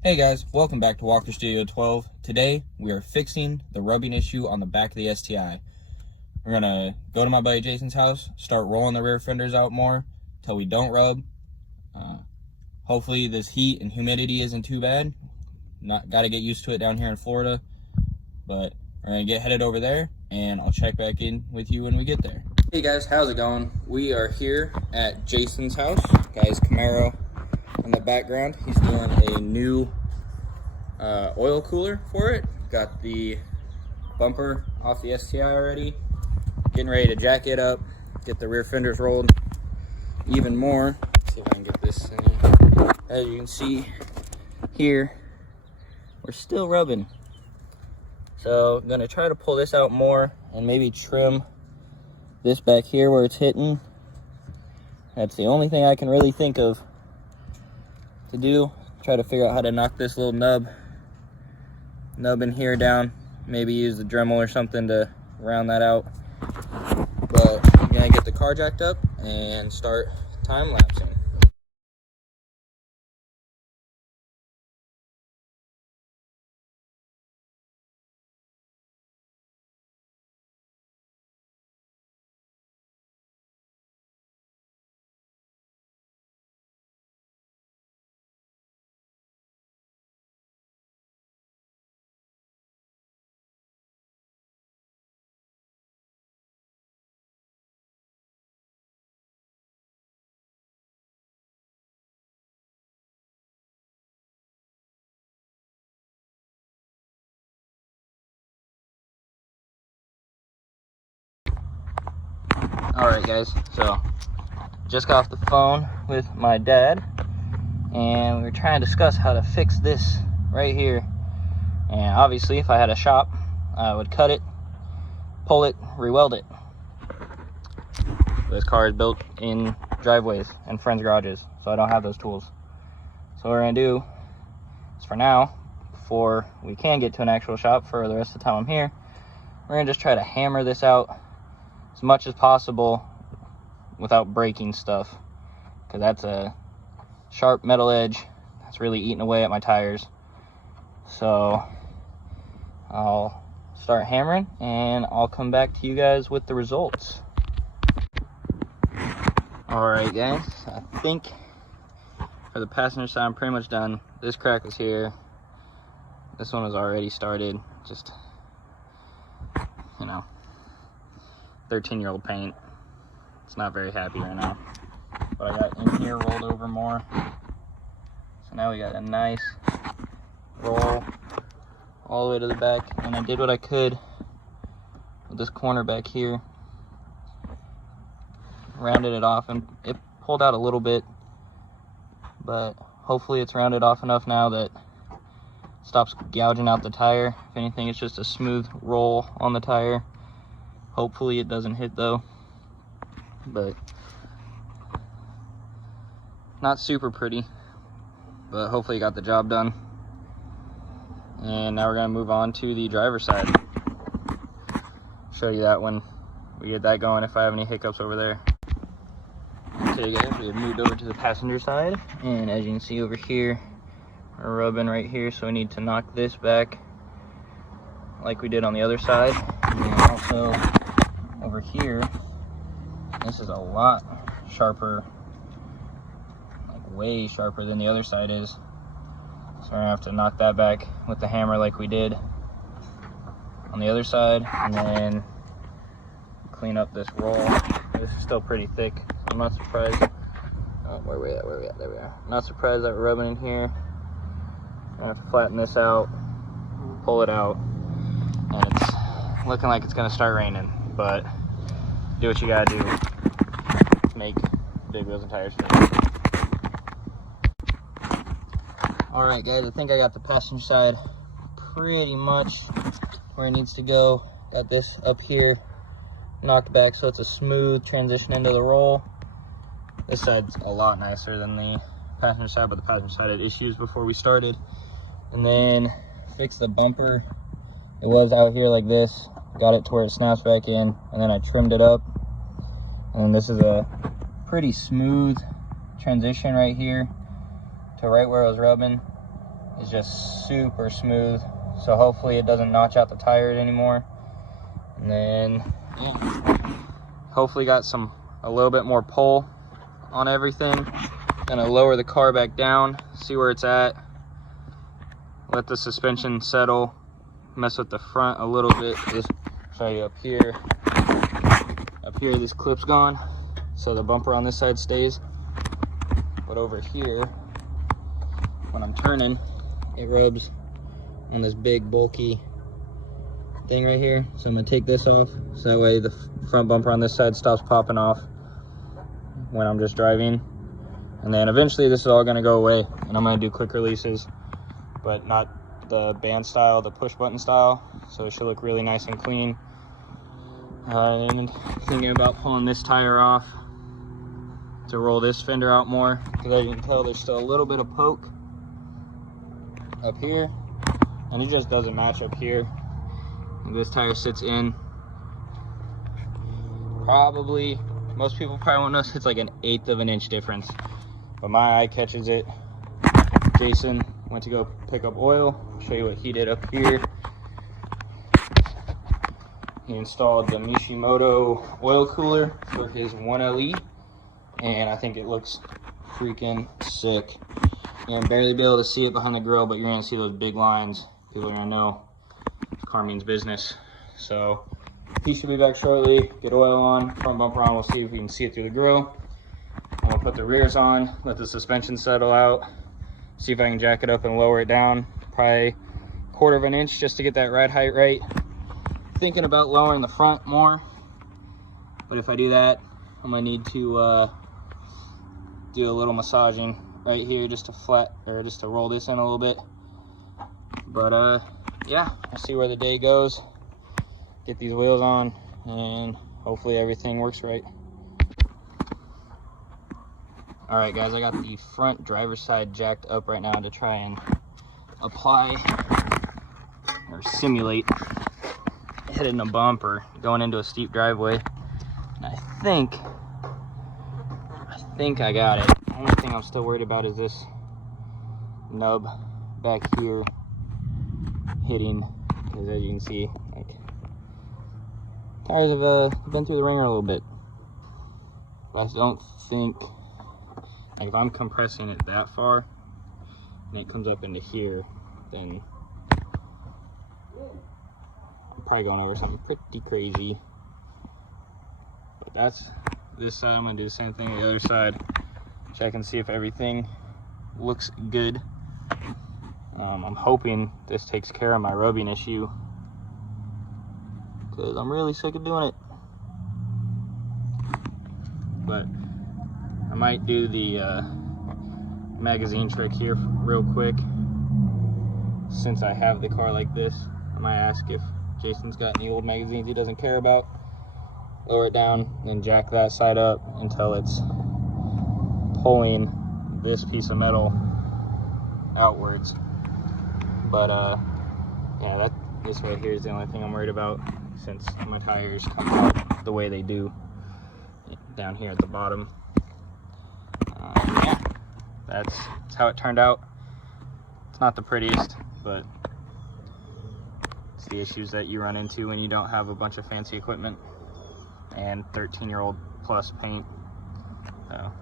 Hey guys, welcome back to Walker Studio 12. Today we are fixing the rubbing issue on the back of the STI. We're gonna go to my buddy Jason's house, start rolling the rear fenders out more till we don't rub. Hopefully this heat and humidity isn't too bad. Gotta get used to it down here in Florida, but we're gonna get headed over there and I'll check back in with you when we get there. Hey guys, how's it going? We are here at Jason's house. Guys, Camaro in the background. He's doing a new oil cooler for it. Got the bumper off the STI already. Getting ready to jack it up, get the rear fenders rolled even more. Let's see if I can get this in. As you can see here, we're still rubbing. So I'm gonna try to pull this out more and maybe trim this back here where it's hitting. That's the only thing I can really think of to do. Try to figure out how to knock this little nub in here down. Maybe use the Dremel or something to round that out. But I'm gonna get the car jacked up and start time lapsing. Alright guys, so just got off the phone with my dad and we were trying to discuss how to fix this right here. And obviously if I had a shop, I would cut it, pull it, re-weld it. This car is built in driveways and friends' garages, so I don't have those tools. So what we're gonna do is, for now, before we can get to an actual shop for the rest of the time I'm here, we're gonna just try to hammer this out as much as possible without breaking stuff, because that's a sharp metal edge that's really eating away at my tires. So I'll start hammering and I'll come back to you guys with the results. Alright guys, I think for the passenger side I'm pretty much done. This crack is here. This one is already started. Just, you know, 13-year-old paint. It's not very happy right now. But I got in here rolled over more. So now we got a nice roll all the way to the back. And I did what I could with this corner back here. Rounded it off and it pulled out a little bit. But hopefully it's rounded off enough now that it stops gouging out the tire. If anything, it's just a smooth roll on the tire. Hopefully it doesn't hit though, but not super pretty, but hopefully it got the job done. And now we're gonna move on to the driver's side. Show you that when we get that going, if I have any hiccups over there. Okay guys, we have moved over to the passenger side, and as you can see over here, we're rubbing right here, so we need to knock this back like we did on the other side. And also over here, this is a lot sharper, like way sharper than the other side is. So we're gonna have to knock that back with the hammer like we did on the other side, and then clean up this roll. This is still pretty thick, so I'm not surprised. Oh, where we at? There we are. Not surprised that we're rubbing in here. I'm gonna have to flatten this out, pull it out, and it's looking like it's gonna start raining, but do what you gotta do to make big wheels and tires fit. Alright guys, I think I got the passenger side pretty much where it needs to go. Got this up here knocked back so it's a smooth transition into the roll. This side's a lot nicer than the passenger side, but the passenger side had issues before we started. And then fix the bumper. It was out here like this. Got it to where it snaps back in, and then I trimmed it up. And this is a pretty smooth transition right here to right where I was rubbing. is just super smooth. So hopefully it doesn't notch out the tire anymore. And then, yeah, hopefully got a little bit more pull on everything. Gonna lower the car back down, see where it's at. Let the suspension settle. Mess with the front a little bit. Just show you up here. Up here, this clip's gone, so the bumper on this side stays. But over here, when I'm turning, it rubs on this big bulky thing right here. So I'm gonna take this off, so that way the front bumper on this side stops popping off when I'm just driving. And then eventually this is all gonna go away, and I'm gonna do quick releases, but not the band style, the push button style. So it should look really nice and clean. And thinking about pulling this tire off to roll this fender out more, because as you can tell, there's still a little bit of poke up here, and it just doesn't match up here. And this tire sits in probably, most people probably won't notice, it's like an 1/8 of an inch difference, but my eye catches it. Jason went to go pick up oil. I'll show you what he did up here. He installed the Mishimoto oil cooler for his 1LE, and I think it looks freaking sick. You're gonna barely be able to see it behind the grill, but you're gonna see those big lines. People are gonna know this car means business. So he should be back shortly. Get oil on, front bumper on. We'll see if we can see it through the grill. I'm gonna put the rears on, let the suspension settle out, see if I can jack it up and lower it down, probably 1/4 of an inch just to get that ride height right. Thinking about lowering the front more, but if I do that, I'm gonna need to do a little massaging right here just to roll this in a little bit. But yeah, I'll see where the day goes, get these wheels on, and hopefully everything works right. All right guys, I got the front driver's side jacked up right now to try and apply or simulate hitting a bump or going into a steep driveway. And I think I got it. The only thing I'm still worried about is this nub back here hitting, because as you can see, like, tires have been through the ringer a little bit. But I don't think, like, if I'm compressing it that far and it comes up into here, then I'm probably going over something pretty crazy. But that's this side. I'm gonna do the same thing on the other side. Check and see if everything looks good. I'm hoping this takes care of my rubbing issue, because I'm really sick of doing it. But I might do the magazine trick here real quick. Since I have the car like this, I might ask if Jason's got any old magazines he doesn't care about. Lower it down and jack that side up until it's pulling this piece of metal outwards. But yeah, this right here is the only thing I'm worried about, since my tires come out the way they do down here at the bottom. Yeah, that's how it turned out. It's not the prettiest, but it's the issues that you run into when you don't have a bunch of fancy equipment and 13-year-old plus paint. So